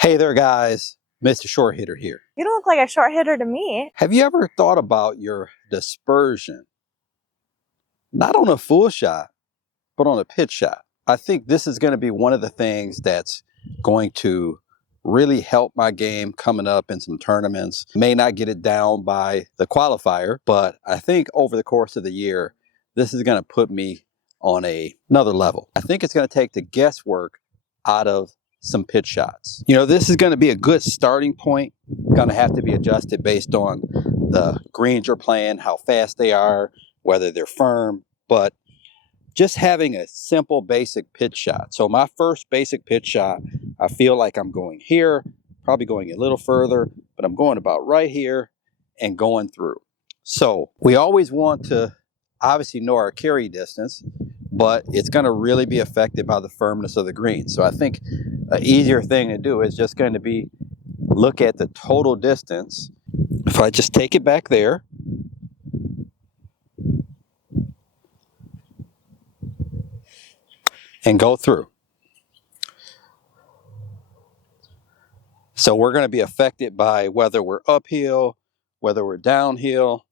Hey there guys, Mr. Short Hitter here. You don't look like a short hitter to me. Have you ever thought about your dispersion? Not on a full shot, but on a pitch shot. I think this is going to be one of the things that's going to really help my game coming up in some tournaments. May not get it down by the qualifier, but I think over the course of the year, this is going to put me on another level. I think it's going to take the guesswork out of some pitch shots. You know, this is going to be a good starting point. Going to have to be adjusted based on the greens you're playing, how fast they are, whether they're firm, but just having a simple basic pitch shot. So my first basic pitch shot, I feel like I'm going here, probably going a little further, but I'm going about right here and going through. So we always want to obviously know our carry distance, but it's going to really be affected by the firmness of the green. So I think an easier thing to do is just going to be look at the total distance. If I just take it back there, and go through. So we're going to be affected by whether we're uphill, whether we're downhill,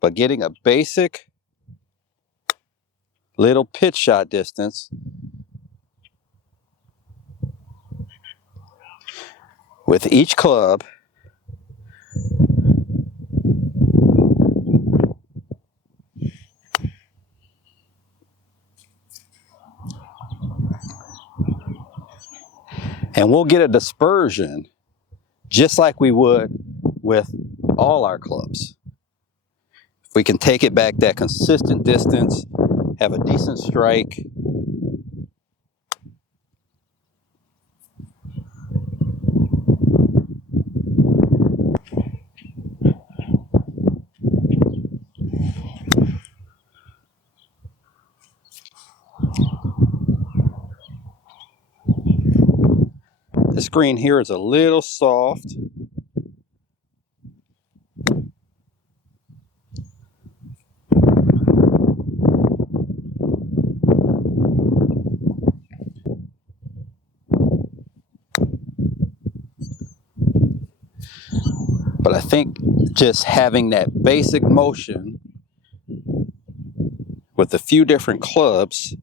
but getting a basic little pitch shot distance with each club and we'll get a dispersion just like we would with all our clubs. If we can take it back that consistent distance, have a decent strike, this green here is a little soft. But I think just having that basic motion with a few different clubs,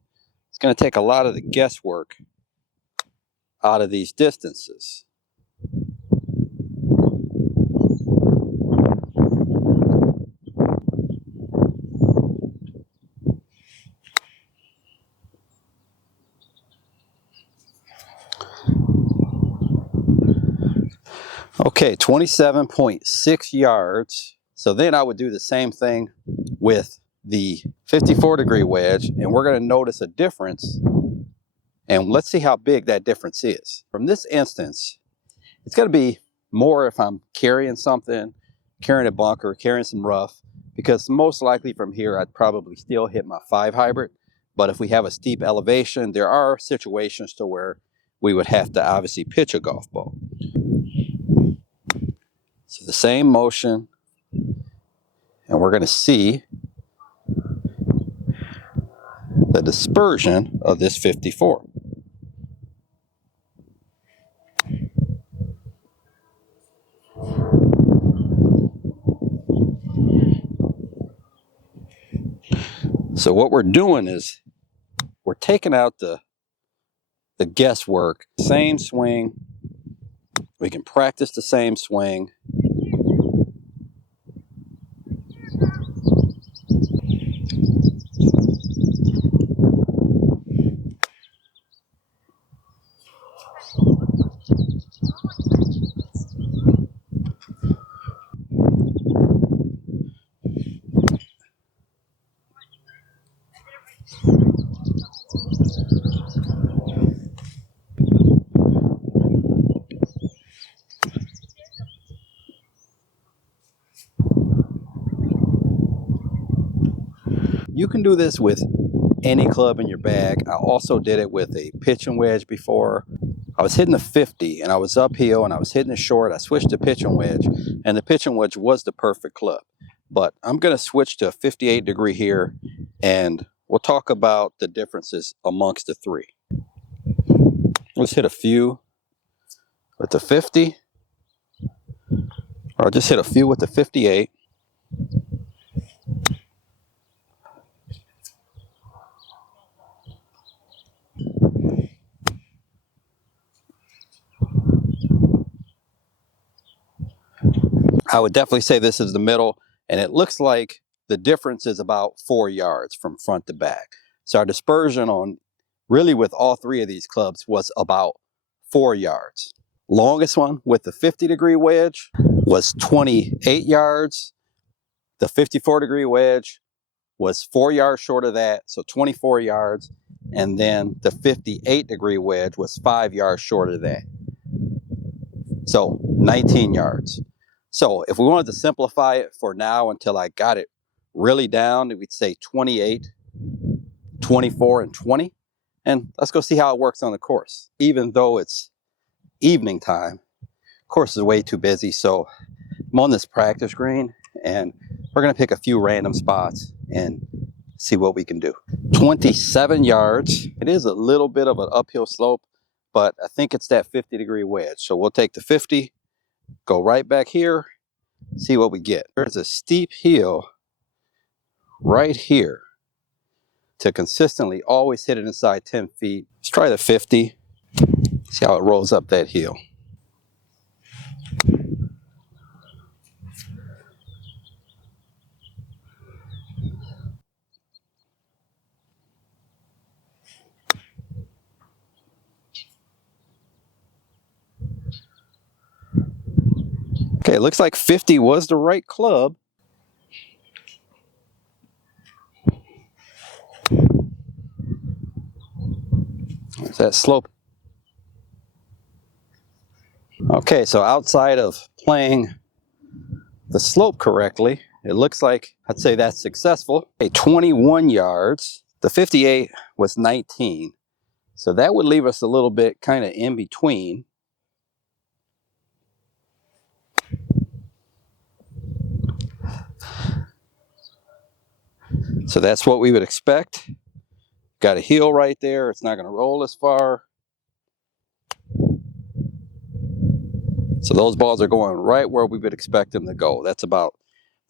it's going to take a lot of the guesswork out of these distances. Okay, 27.6 yards. So then I would do the same thing with the 54-degree wedge, and we're going to notice a difference. And let's see how big that difference is. From this instance, it's going to be more if I'm carrying something, carrying a bunker, carrying some rough, because most likely from here I'd probably still hit my 5 hybrid. But if we have a steep elevation, there are situations to where we would have to obviously pitch a golf ball. So the same motion, and we're going to see the dispersion of this 54. So what we're doing is we're taking out the guesswork. Same swing. We can practice the same swing. You can do this with any club in your bag. I also did it with a pitching wedge before. I was hitting a 50 and I was uphill and I was hitting it short. I switched to pitching wedge, and the pitching wedge was the perfect club. But I'm going to switch to a 58 degree here, and we'll talk about the differences amongst the three. Let's hit a few with the 50, or I'll just hit a few with the 58. I would definitely say this is the middle, and it looks like the difference is about 4 yards from front to back. So our dispersion on really with all three of these clubs was about 4 yards. Longest one with the 50-degree wedge was 28 yards. The 54-degree wedge was 4 yards short of that, so 24 yards. And then the 58-degree wedge was 5 yards short of that. So 19 yards. So if we wanted to simplify it for now until I got it really down, we'd say 28, 24, and 20. And let's go see how it works on the course. Even though it's evening time, course is way too busy, so I'm on this practice green and we're going to pick a few random spots and see what we can do. 27 yards. It is a little bit of an uphill slope, but I think it's that 50-degree wedge. So we'll take the 50, go right back here, see what we get. There's a steep hill right here to consistently always hit it inside 10 feet. Let's try the 50, see how it rolls up that hill. Okay, it looks like 50 was the right club. There's that slope. Okay, so outside of playing the slope correctly, it looks like I'd say that's successful. Okay, 21 yards. The 58 was 19. So that would leave us a little bit kind of in between. So that's what we would expect. Got a heel right there. It's not going to roll as far. So those balls are going right where we would expect them to go. That's about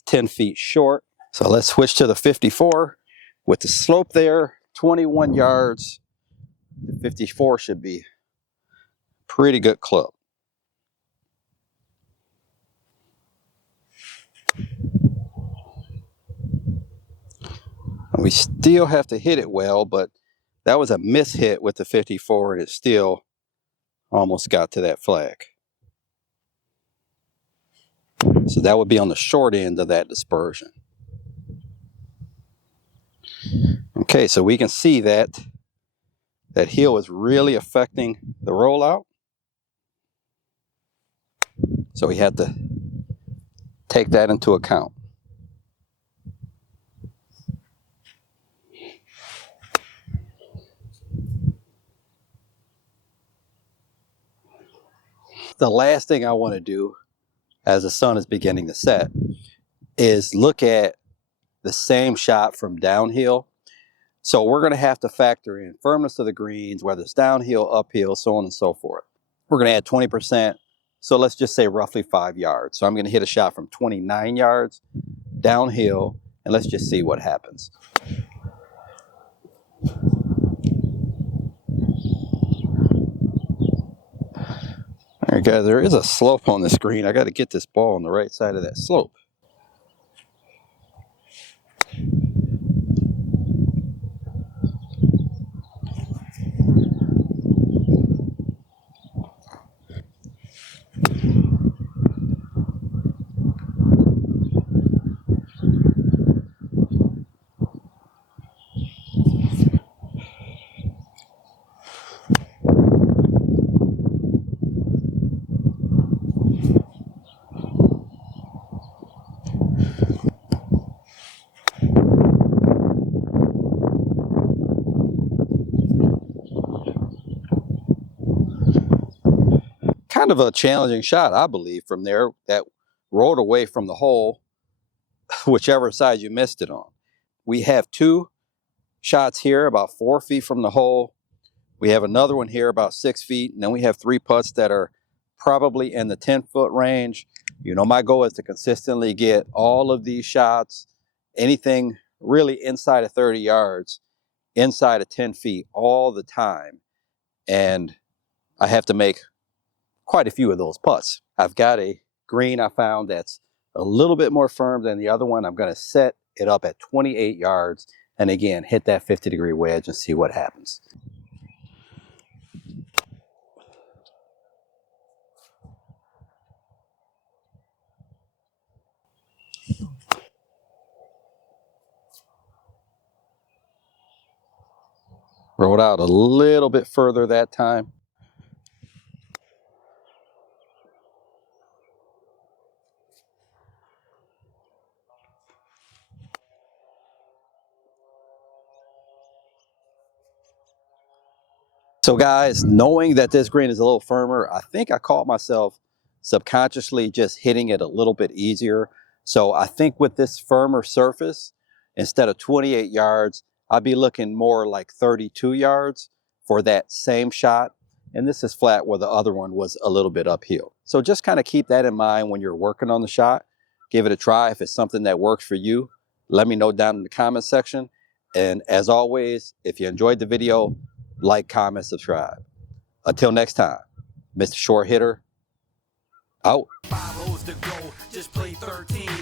10 feet short. So let's switch to the 54 with the slope there, 21 yards. The 54 should be a pretty good club. We still have to hit it well, but that was a miss hit with the 54 and it still almost got to that flag. So that would be on the short end of that dispersion. Okay, so we can see that that heel is really affecting the rollout. So we had to take that into account. The last thing I want to do as the sun is beginning to set is look at the same shot from downhill. So we're going to have to factor in firmness of the greens, whether it's downhill, uphill, so on and so forth. We're going to add 20%. So let's just say roughly 5 yards. So I'm going to hit a shot from 29 yards downhill, and let's just see what happens. All right, guys, there is a slope on the screen. I got to get this ball on the right side of that slope. Kind of a challenging shot, I believe, from there that rolled away from the hole, whichever side you missed it on. We have 2 shots here about 4 feet from the hole. We have another one here about 6 feet, and then we have 3 putts that are probably in the 10-foot range. You know, my goal is to consistently get all of these shots, anything really inside of 30 yards, inside of 10 feet all the time. And I have to make quite a few of those putts. I've got a green I found that's a little bit more firm than the other one. I'm going to set it up at 28 yards and again hit that 50-degree wedge and see what happens. Roll it out a little bit further that time. So guys, knowing that this green is a little firmer, I think I caught myself subconsciously just hitting it a little bit easier. So I think with this firmer surface, instead of 28 yards, I'd be looking more like 32 yards for that same shot. And this is flat where the other one was a little bit uphill. So just kind of keep that in mind when you're working on the shot. Give it a try. If it's something that works for you, let me know down in the comment section. And as always, if you enjoyed the video, like, comment, subscribe. Until next time, Mr. Short Hitter, out. 5 holes to go, just play 13.